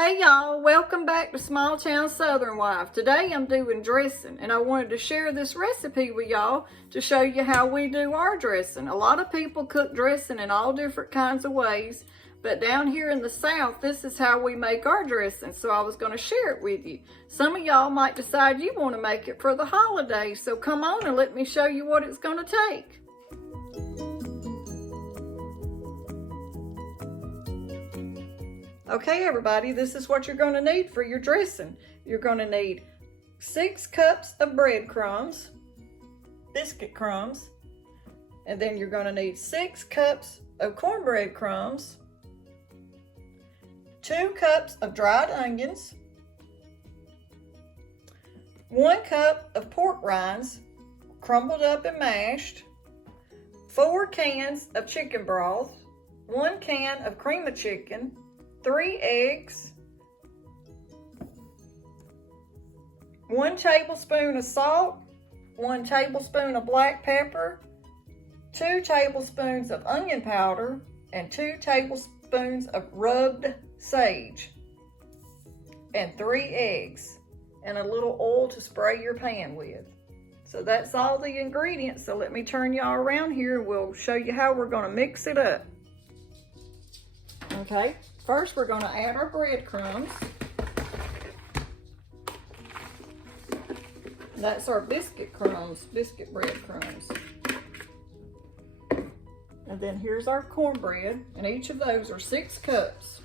Hey y'all, welcome back to Small Town Southern Wife. Today I'm doing dressing and I wanted to share this recipe with y'all to show you how we do our dressing. A lot of people cook dressing in all different kinds of ways, but down here in the South, this is how we make our dressing. So I was going to share it with you. Some of y'all might decide you want to make it for the holidays, so come on and let me show you what it's going to take. Okay, everybody, this is what you're going to need for your dressing. You're going to need 6 cups of breadcrumbs, biscuit crumbs, and then you're going to need 6 cups of cornbread crumbs, 2 cups of dried onions, 1 cup of pork rinds, crumbled up and mashed, 4 cans of chicken broth, 1 can of cream of chicken, 3 eggs, 1 tablespoon of salt, 1 tablespoon of black pepper, 2 tablespoons of onion powder, and 2 tablespoons of rubbed sage, and 3 eggs, and a little oil to spray your pan with. So that's all the ingredients. So let me turn y'all around here and we'll show you how we're going to mix it up. Okay. First, we're going to add our breadcrumbs. That's our biscuit breadcrumbs. And then here's our cornbread, and each of those are 6 cups.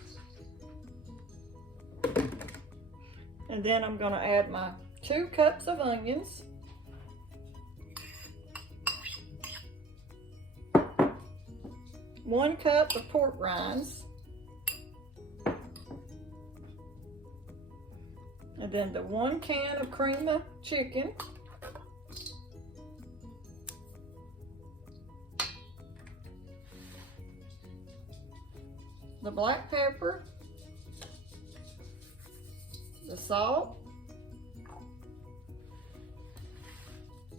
And then I'm going to add my 2 cups of onions. One cup of pork rinds. And then the 1 can of cream of chicken. The black pepper. The salt.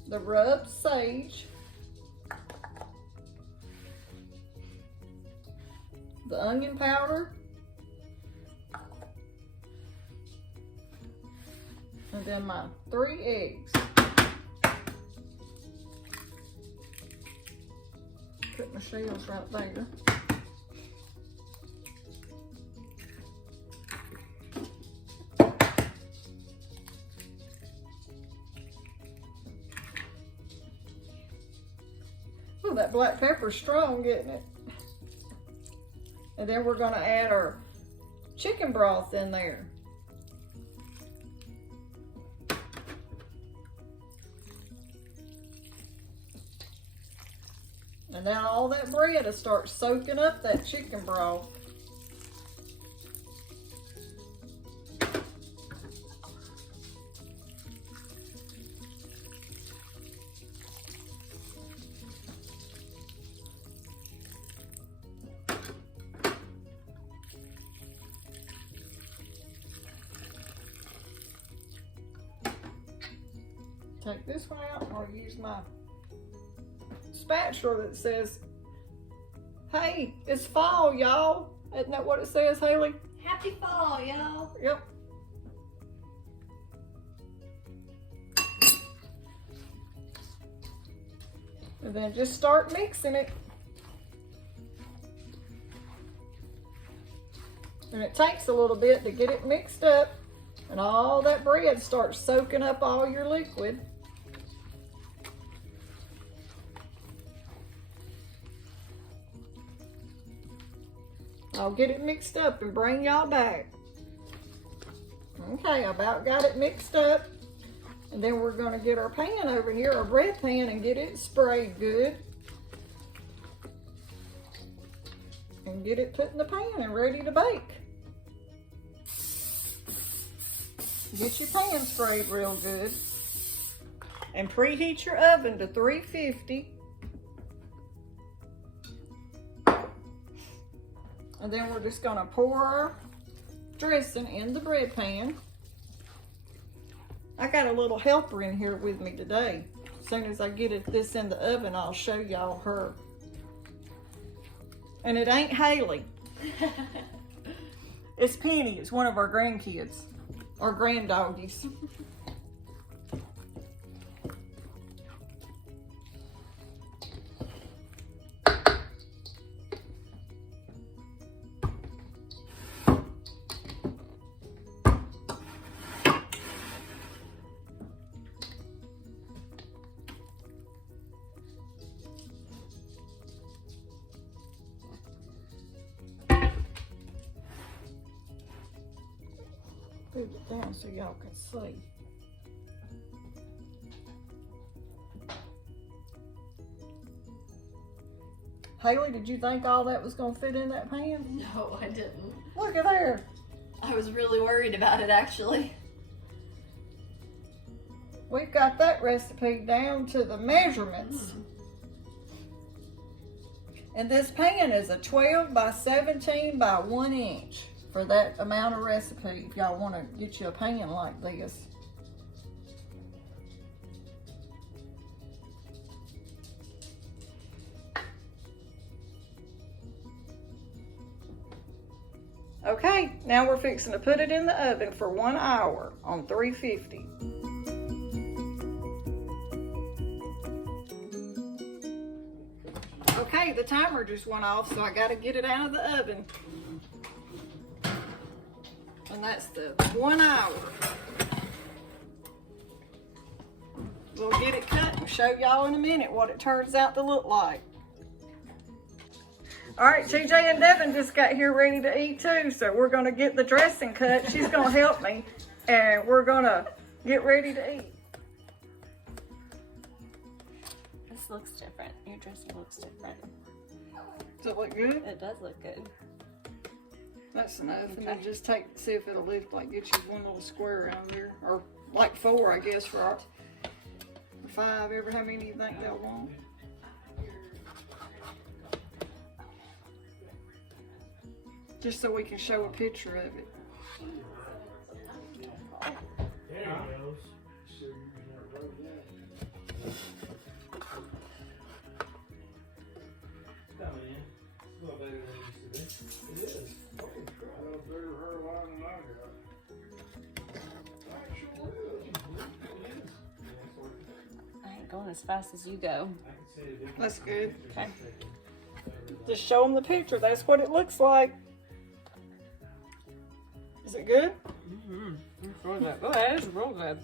The rubbed sage. The onion powder. And then my 3 eggs. Put my shells right there. Oh, that black pepper's strong, isn't it? And then we're going to add our chicken broth in there. And now all that bread will start soaking up that chicken broth. Take this one out, and I'll use my spatula that says, "Hey, it's fall, y'all." Isn't that what it says, Haley? Happy fall, y'all. Yep. And then just start mixing it. And it takes a little bit to get it mixed up, and all that bread starts soaking up all your liquid. I'll get it mixed up and bring y'all back. Okay, I about got it mixed up. And then we're going to get our pan over here, our bread pan, and get it sprayed good. And get it put in the pan and ready to bake. Get your pan sprayed real good. And preheat your oven to 350. And then we're just going to pour our dressing in the bread pan. I got a little helper in here with me today. As soon as I get this in the oven, I'll show y'all her. And it ain't Haley. It's Penny. It's one of our grandkids. Or granddoggies. Move it down so y'all can see. Haley, did you think all that was going to fit in that pan? No, I didn't. Look at there. I was really worried about it, actually. We've got that recipe down to the measurements. And this pan is a 12 by 17 by 1 inch for that amount of recipe if y'all want to get you a pan like this. Okay, now we're fixing to put it in the oven for 1 hour on 350. Okay, the timer just went off, so I gotta get it out of the oven. And that's the 1 hour. We'll get it cut and show y'all in a minute what it turns out to look like. All right, TJ and Devin just got here ready to eat too, so we're gonna get the dressing cut. She's gonna help me, and we're gonna get ready to eat. This looks different. Your dressing looks different. Does it look good? It does look good. That's enough, and then just see if it'll lift, like get you one little square out there, or like 4, I guess, for our 5, ever how many you think y'all want? Just so we can show a picture of it. There it goes. Come in. It's a little better than it used to be. It is. Holy crap. That's a bigger hairline than I got. It sure is. It is. I ain't going as fast as you go. I can see the difference. That's good. Okay. Just show them the picture. That's what it looks like. Is it good? It's real good. Oh, that is real good.